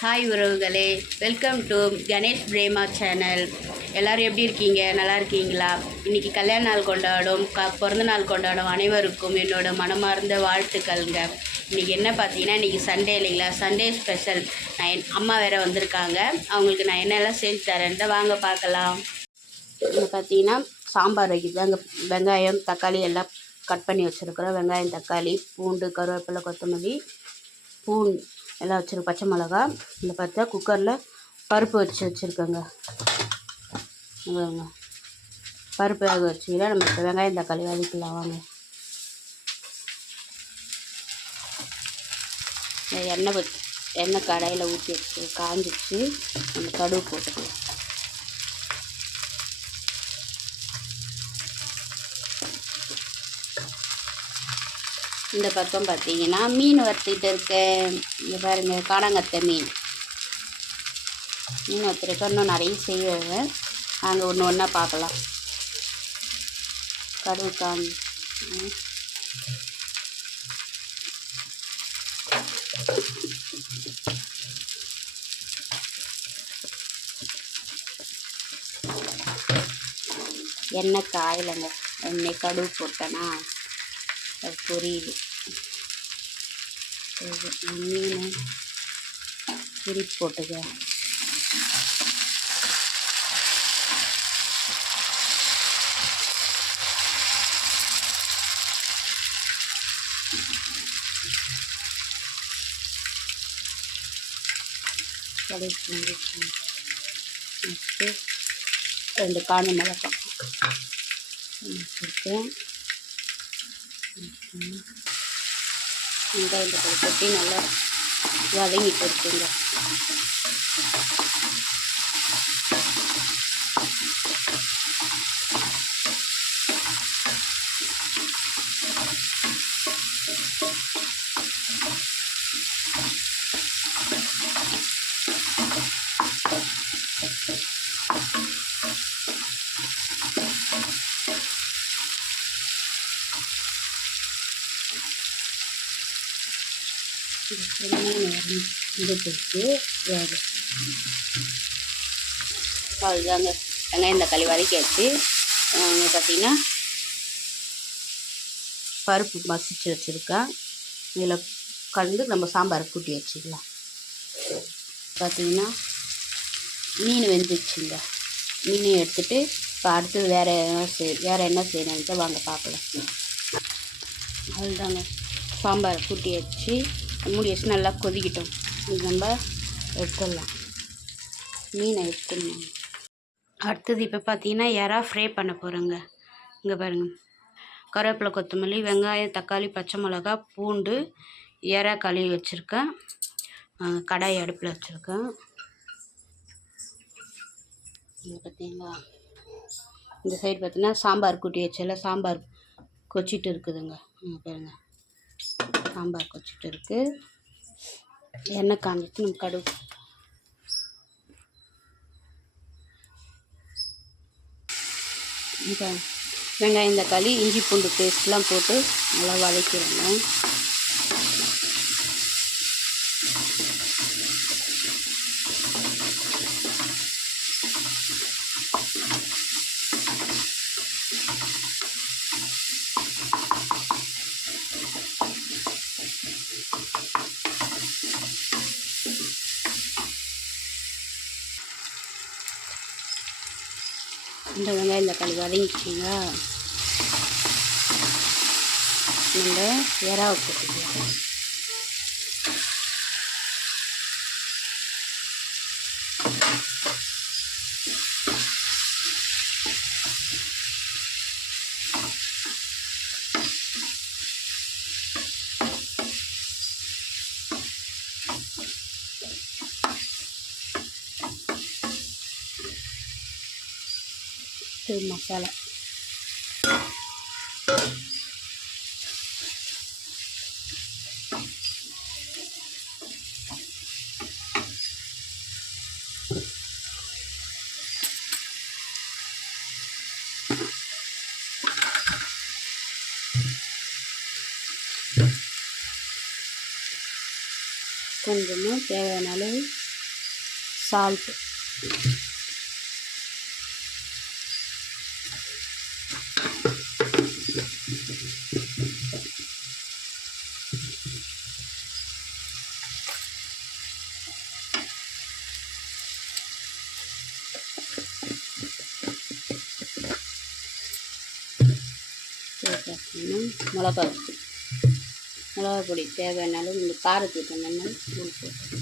Hi உறவுகளே, welcome to Ganesh Prema channel. எல்லோரும் எப்படி இருக்கீங்க? நல்லா இருக்கீங்களா? இன்றைக்கி கல்யாண நாள் கொண்டாடும் பிறந்த நாள் கொண்டாடும் அனைவருக்கும் என்னோட மனமார்ந்த வாழ்த்துக்கள்ங்க. இன்றைக்கி என்ன பார்த்தீங்கன்னா, இன்றைக்கி சண்டே இல்லைங்களா? Sunday special. நான் என் அம்மா வேறு வந்திருக்காங்க. அவங்களுக்கு நான் என்னெல்லாம் செஞ்சு தரேன்ட்டு வாங்க பார்க்கலாம். இங்கே பார்த்தீங்கன்னா சாம்பார் வைக்கிறது. அங்கே வெங்காயம் தக்காளி எல்லாம் கட் பண்ணி வச்சுருக்குறோம். வெங்காயம் தக்காளி பூண்டு கருவேப்பிலை கொத்தமல்லி எல்லாம் வச்சுருக்கு. பச்சை மிளகா இந்த பார்த்தா குக்கரில் பருப்பு வச்சுருக்கேங்க. பருப்பு வேக வச்சுக்கிட்டா நம்ம இப்போ வெங்காயம் தக்காளி வதக்கலாம் வாங்க. எண்ணெய் கடாயில் ஊற்றி வச்சு காஞ்சிச்சு. நம்ம கடுகு போட்டுக்கலாம். இந்த பக்கம் பார்த்தீங்கன்னா மீன் வறுத்துக்கிட்டு இருக்கேன். இங்கே பாருங்கள், காணாங்கத்தை மீன் வறுத்துருக்கேன். இன்னும் நிறைய செய்வேன். நாங்கள் ஒன்று ஒன்றா பார்க்கலாம். கடுகு காஞ்சி எண்ணெய் காயிலங்க. எண்ணெய் கடுகு போட்டேன்னா அது பொரியுது. மீன் பிரித்து போட்டுக்க. ரெண்டு காஞ்ச மிளகாய் வச்சுருக்கேன். வெங்காயத்தை கொட்டி நல்லா வதங்கிட்டு இருக்குங்க. அவ்வளோதாங்க. வெங்காயம் தக்காளி வதக்கியாச்சு. பார்த்திங்கன்னா பருப்பு மசிச்சு வச்சுருக்கேன். இதில் கலந்து நம்ம சாம்பார் கூட்டி வச்சுக்கலாம். பார்த்திங்கன்னா மீன் வெந்துச்சுங்க. மீன் எடுத்துகிட்டு இப்போ அடுத்தது வேறு என்ன செய்யணுன்ட்டு வாங்க பார்க்கலாம். அவ்வளோதாங்க, சாம்பார் கூட்டி வச்சு மூடி வச்சு நல்லா கொதிக்கிட்டோம். இது நம்ம எடுத்துடலாம். மீனை எடுத்துடணும். அடுத்தது இப்போ பார்த்தீங்கன்னா எறா ஃப்ரை பண்ண போகிறோங்க. இங்கே பாருங்கள், கருவேப்பிலை கொத்தமல்லி வெங்காயம் தக்காளி பச்சை மிளகா பூண்டு எறா கழுவி வச்சுருக்கேன். கடாய் அடுப்பில் வச்சுருக்கேன். பார்த்தீங்களா, இந்த சைடு பார்த்தீங்கன்னா சாம்பார் கூட்டி வச்சல சாம்பார் கொச்சிட்டு இருக்குதுங்க. பாருங்கள், சாம்பார் கொச்சிட்டு இருக்குது. எண்ணெய் காஞ்சிட்டு நம்ம கடுகு வெங்காயம் தக்காளி இஞ்சி பூண்டு பேஸ்ட்லாம் போட்டு நல்லா வதக்கிடுங்க. இந்த வெங்காயம் தக்காளி வதங்கிச்சிங்களா, நம்ம எறாவை போட்டுக்கலாம். மசாலா கொஞ்சமாக தேவையான அளவு சால்ட்டு, மிளகா பொடி தேவையான அளவு, இந்த காரத்துக்கு தகுந்த தூள் போட்டு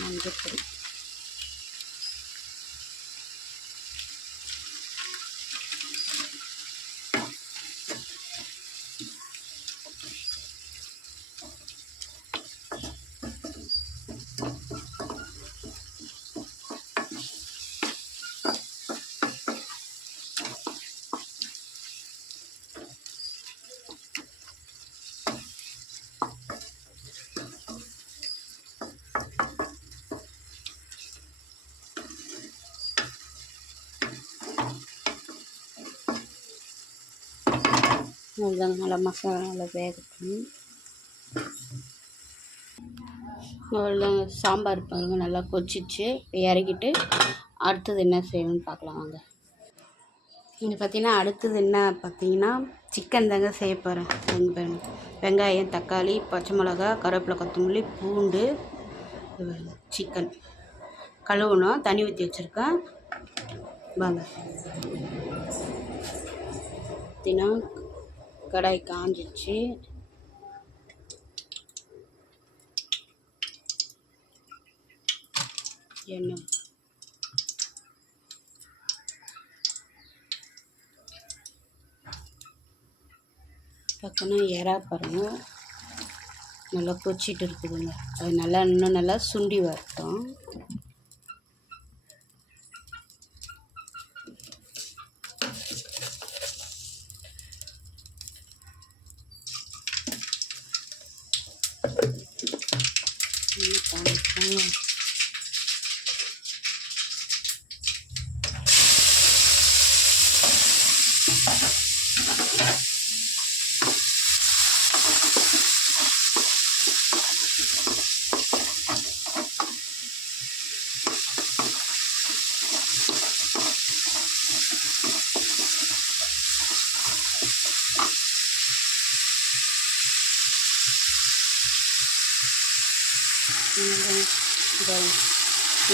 மஞ்சள் பொடி, அவ்வளோதாங்க. நல்லா மசாலா நல்லா வேகட்டும். அவ்வளோதாங்க. சாம்பார் பாருங்க நல்லா கொச்சிச்சு. இறக்கிட்டு அடுத்தது என்ன செய்யணும்னு பார்க்கலாம் வாங்க. இங்கே பார்த்தீங்கன்னா அடுத்தது என்ன பார்த்தீங்கன்னா சிக்கன் தாங்க செய்ய போகிறேன். வெங்காயம், தக்காளி, பச்சை மிளகா, கருவேப்பிலை, கொத்தமல்லி, பூண்டு, சிக்கன் கழுவணும், தண்ணி ஊற்றி வச்சுருக்கேன் வாங்க. பார்த்தீங்கன்னா கடாய் காஞ்சிச்சு. எண்ணெய் பார்த்தோன்னா எறா பாருங்க நல்லா கொச்சிட்டு இருக்குதுங்க. அது நல்லா இன்னும் நல்லா சுண்டி வரட்டும்.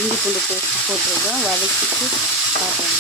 இஞ்சி பூண்டு பேஸ்ட் போட்டுருக்கோம், வதக்கிட்டு பார்ப்போம்.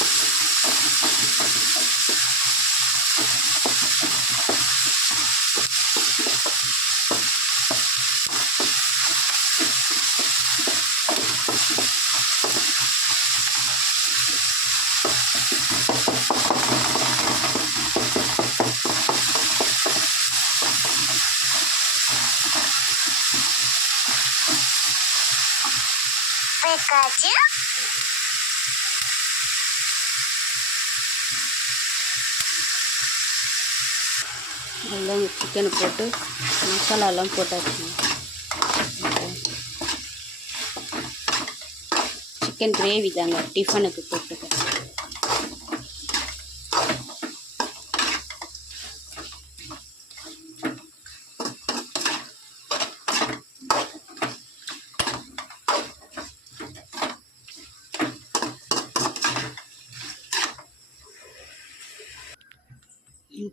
எல்லாம் சிக்கனை போட்டு மசாலாலாம் போட்டாச்சு. சிக்கன் கிரேவி தாங்க டிஃபனுக்கு போட்டுக்க.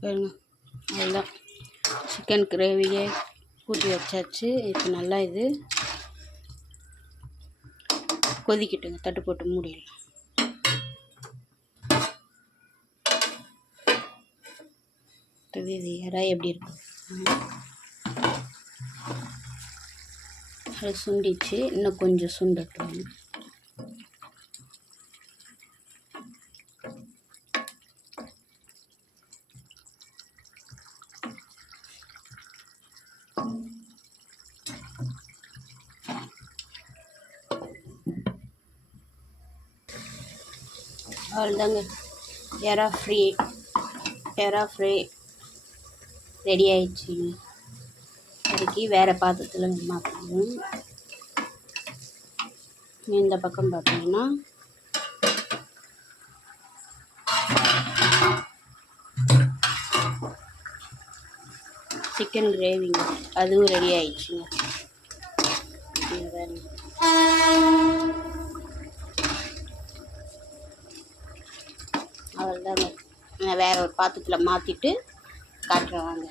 பாருங்க அவ்வளோதான், சிக்கன் கிரேவியே ஊற்றி வச்சாச்சு. இப்போ நல்லா இது கொதிக்கிட்டுங்க, தட்டு போட்டு மூடிடலாம். இது இறா எப்படி இருக்கும், அது சுண்டிச்சு, இன்னும் கொஞ்சம் சுண்டட்டும். அவ்வளோதாங்க, எறா ஃப்ரை ரெடி ஆயிடுச்சுங்க. அதுக்கு வேறு பாத்திரத்தில் மாற்றணும். இந்த பக்கம் பார்த்தீங்கன்னா சிக்கன் கிரேவிங்க, அதுவும் ரெடி ஆயிடுச்சுங்க. அவ்வளோதாங்க. நான் வேறு ஒரு பாத்திரத்தில் மாற்றிட்டு காட்டுறேன் வாங்க.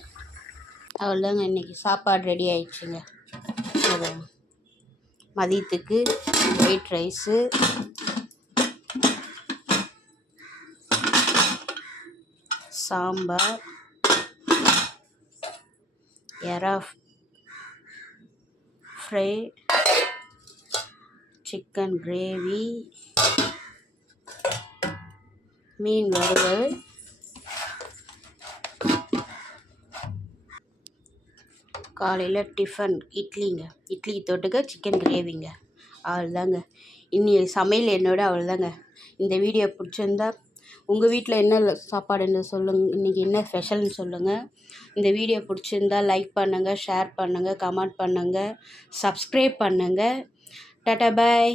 அவ்வளோதாங்க, இன்றைக்கி சாப்பாடு ரெடி ஆயிடுச்சுங்க. மதியத்துக்கு ஒயிட் ரைஸு, சாம்பார், எறா ஃப்ரை, சிக்கன் கிரேவி, மீன் வறுவல், காலையில் டிஃபன் இட்லிங்க, இட்லி தொட்டுக்க சிக்கன் கிரேவிங்க. அவ்வளோதாங்க இன்னைக்கு சமையல் என்னோட அவ்வளோதாங்க. இந்த வீடியோ பிடிச்சிருந்தா உங்கள் வீட்டில் என்ன சாப்பாடுன்னு சொல்லுங்கள், இன்றைக்கி என்ன ஸ்பெஷல்னு சொல்லுங்கள். இந்த வீடியோ பிடிச்சிருந்தா லைக் பண்ணுங்கள், ஷேர் பண்ணுங்கள், கமெண்ட் பண்ணுங்கள், சப்ஸ்கிரைப் பண்ணுங்கள். டாடா பாய்.